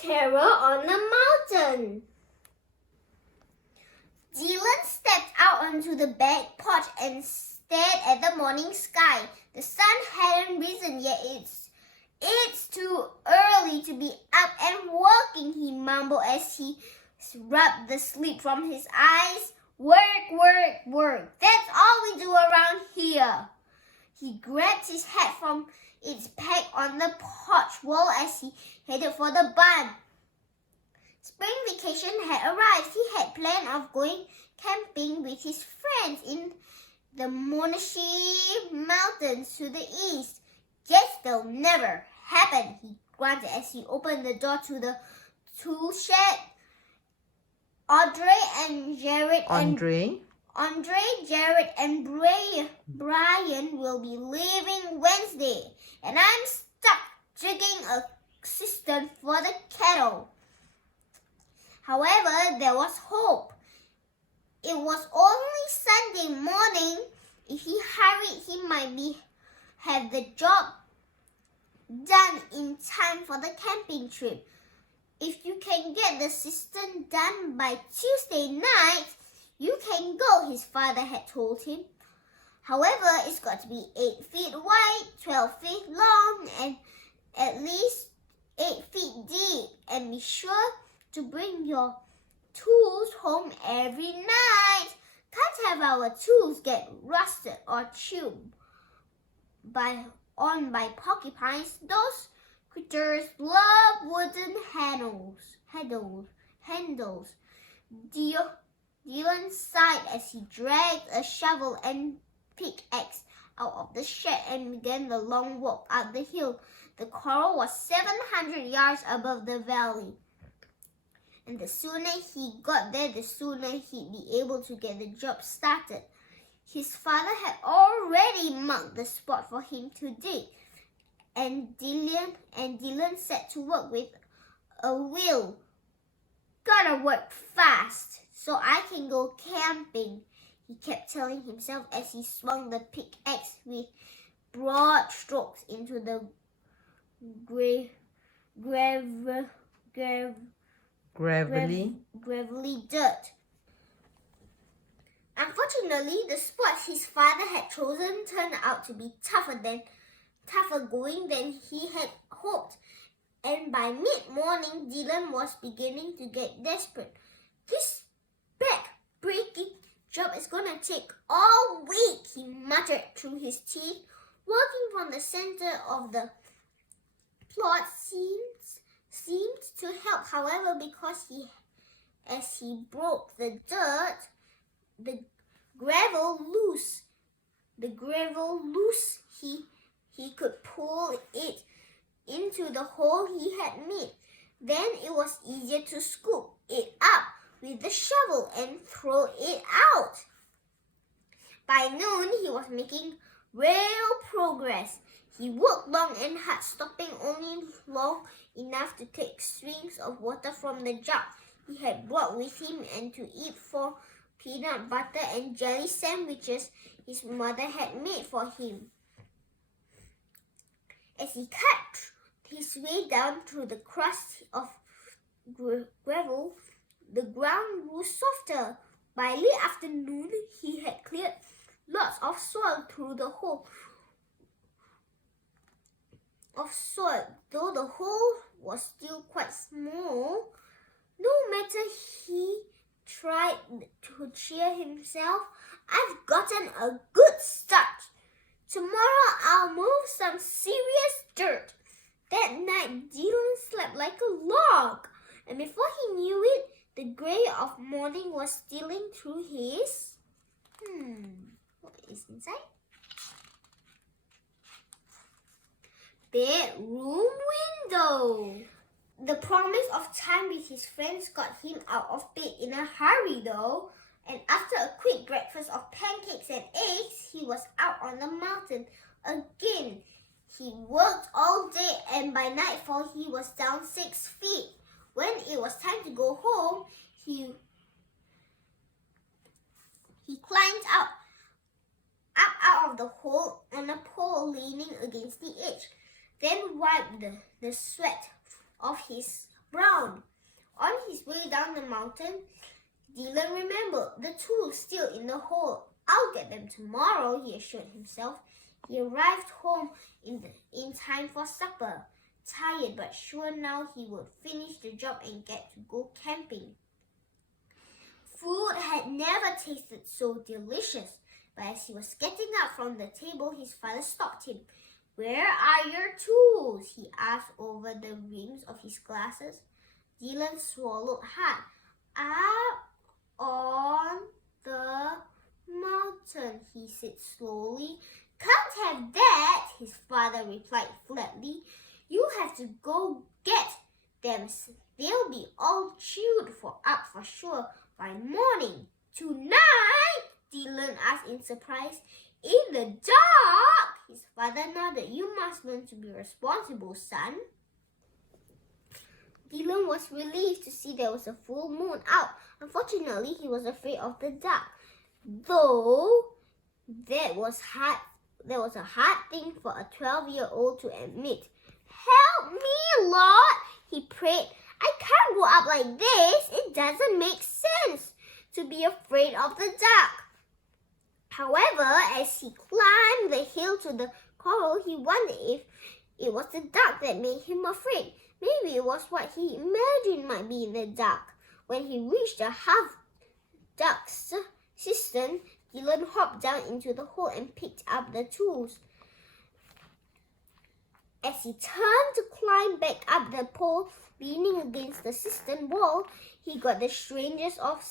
Terror on the mountain. Dylan stepped out onto the back porch and stared at the morning sky. The sun hadn't risen yet. It's too early to be up and working, he mumbled as he rubbed the sleep from his eyes. Work, work, work. That's all we do around here. He grabbed his hat from its peg on the porch wall as he headed for the barn. Spring vacation had arrived. He had planned of going camping with his friends in the Monashi Mountains to the east. Guess that'll never happen, he grunted as he opened the door to the tool shed. Andre, Jared, and Brian will be leaving Wednesday, and I'm stuck digging a cistern for the cattle. However, there was hope. It was only Sunday morning. If he hurried, he might have the job done in time for the camping trip. If you can get the cistern done by Tuesday night, you can go, his father had told him. However, it's got to be 8 feet wide, 12 feet long, and at least 8 feet deep. And be sure to bring your tools home every night. Can't have our tools get rusted or chewed by porcupines. Those creatures love wooden handles. Dylan sighed as he dragged a shovel and pickaxe out of the shed and began the long walk up the hill. The corral was 700 yards above the valley, and the sooner he got there, the sooner he'd be able to get the job started. His father had already marked the spot for him to dig, and Dylan set to work with a will. Gotta work fast so I can go camping, he kept telling himself as he swung the pickaxe with broad strokes into the gravelly dirt. Unfortunately, the spot his father had chosen turned out to be tougher going than he had hoped, and by mid-morning, Dylan was beginning to get desperate. This back-breaking job is gonna take all week, he muttered through his teeth. Working from the center of the plot seemed to help, however, because as he broke the dirt, the gravel loose, he could pull it into the hole he had made. Then it was easier to scoop it up with the shovel and throw it out. By noon, he was making real progress. He worked long and hard, stopping only long enough to take swings of water from the jug he had brought with him and to eat 4 peanut butter and jelly sandwiches his mother had made for him. As he cut his way down through the crust of gravel, the ground grew softer. By late afternoon, he had cleared lots of soil through the hole. Though the hole was still quite small, no matter he tried to cheer himself, I've gotten a good start. Tomorrow I'll move some serious dirt. That night, Dylan slept like a log, and before he knew it, the grey of morning was stealing through his... What is inside? Bedroom window. The promise of time with his friends got him out of bed in a hurry though, and after a quick breakfast of pancakes and eggs, he was out on the mountain again. He worked all day, and by nightfall he was down 6 feet. When it was time to go home, he climbed up out of the hole on a pole leaning against the edge, then wiped the sweat off his brown. On his way down the mountain, Dylan remembered the tools still in the hole. I'll get them tomorrow, he assured himself. He arrived home in time for supper. Tired but sure now he would finish the job and get to go camping. Food had never tasted so delicious, but as he was getting up from the table, his father stopped him. "Where are your tools?" he asked over the rims of his glasses. Dylan swallowed hard. "Up on the mountain," he said slowly. "Can't have that," his father replied flatly. "You have to go get them. They'll be all chewed up for sure by morning." "Tonight?" Dylan asked in surprise. "In the dark?" His father nodded. "You must learn to be responsible, son." Dylan was relieved to see there was a full moon out. Unfortunately, he was afraid of the dark, though that was a hard thing for a 12-year-old to admit. "Help me, Lord," he prayed. "I can't go up like this. It doesn't make sense to be afraid of the dark." However, as he climbed the hill to the corral, he wondered if it was the dark that made him afraid. Maybe it was what he imagined might be in the dark. When he reached the half-dark cistern, Dylan hopped down into the hole and picked up the tools. As he turned to climb back up the pole, leaning against the cistern wall, he got the strangest of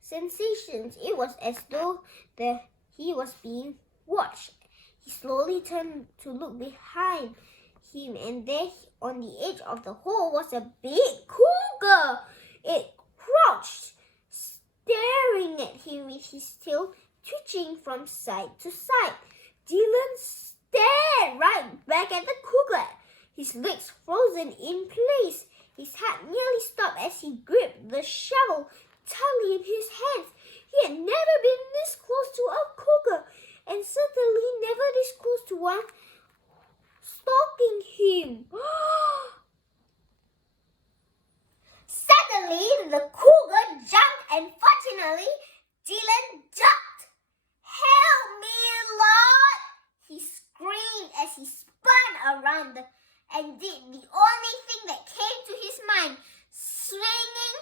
sensations. It was as though he was being watched. He slowly turned to look behind him, and there on the edge of the hole was a big cougar. It crouched, staring at him with his tail twitching from side to side. Dylan stared right back at the cougar, his legs frozen in place. His heart nearly stopped as he gripped the shovel tightly in his hands. He had never been this close to a cougar, and certainly never this close to one stalking him. Suddenly, the cougar jumped, and fortunately, Dylan ducked. "Help me, Lord!" he screamed as he spun around and did the only thing that came to his mind. Swinging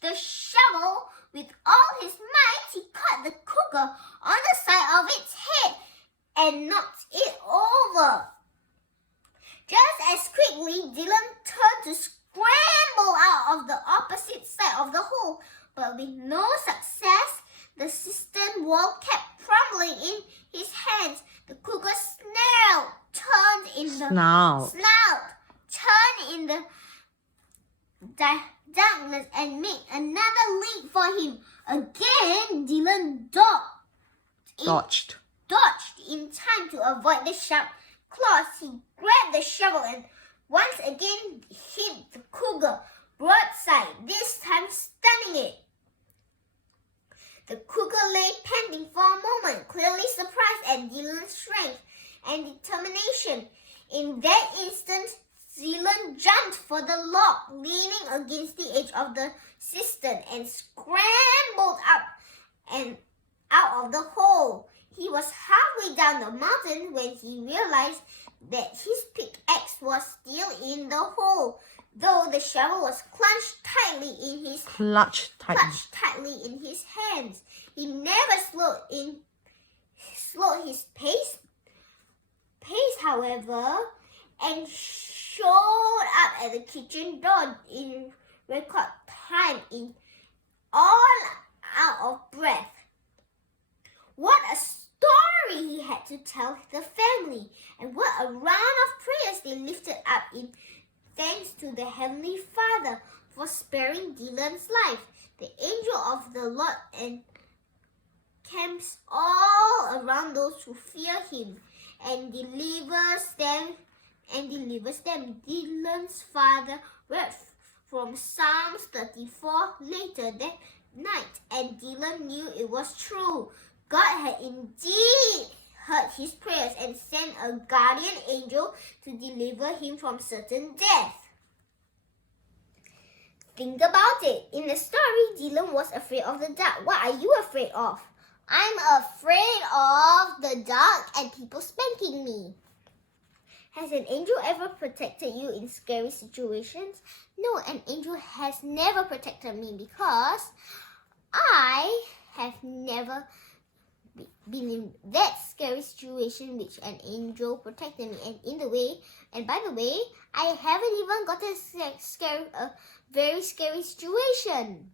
the shovel with all his might, he caught the cougar on the side of its head and knocked it over. Just as quickly, Dylan turned to scramble out of the opposite side of the hole, but with no success. The cistern wall kept crumbling in his hands. The cougar's snout turned in the darkness and made another leap for him. Again, Dylan dodged in time to avoid the sharp claws. He grabbed the shovel and once again hit the cougar broadside, this time stunning it. The cougar lay panting for a moment, clearly surprised at Dylan's strength and determination. In that instant, Dylan jumped for the log, leaning against the edge of the cistern, and scrambled up and out of the hole. He was halfway down the mountain when he realized that his pickaxe was still in the hole, though the shovel was clutched tightly in his hands. He never slowed his pace, however, and showed up at the kitchen door in record time, all out of breath. What a story he had to tell the family, and what a round of prayers they lifted up in thanks to the Heavenly Father for sparing Dylan's life. The angel of the Lord encamps all around those who fear him and delivers them. Dylan's father read from Psalms 34 later that night, and Dylan knew it was true. God had indeed heard his prayers and sent a guardian angel to deliver him from certain death. Think about it. In the story, Dylan was afraid of the dark. What are you afraid of? I'm afraid of the dark and people spanking me. Has an angel ever protected you in scary situations? No, an angel has never protected me because I have never been in that scary situation which an angel protected me. And by the way, I haven't even got a very scary situation.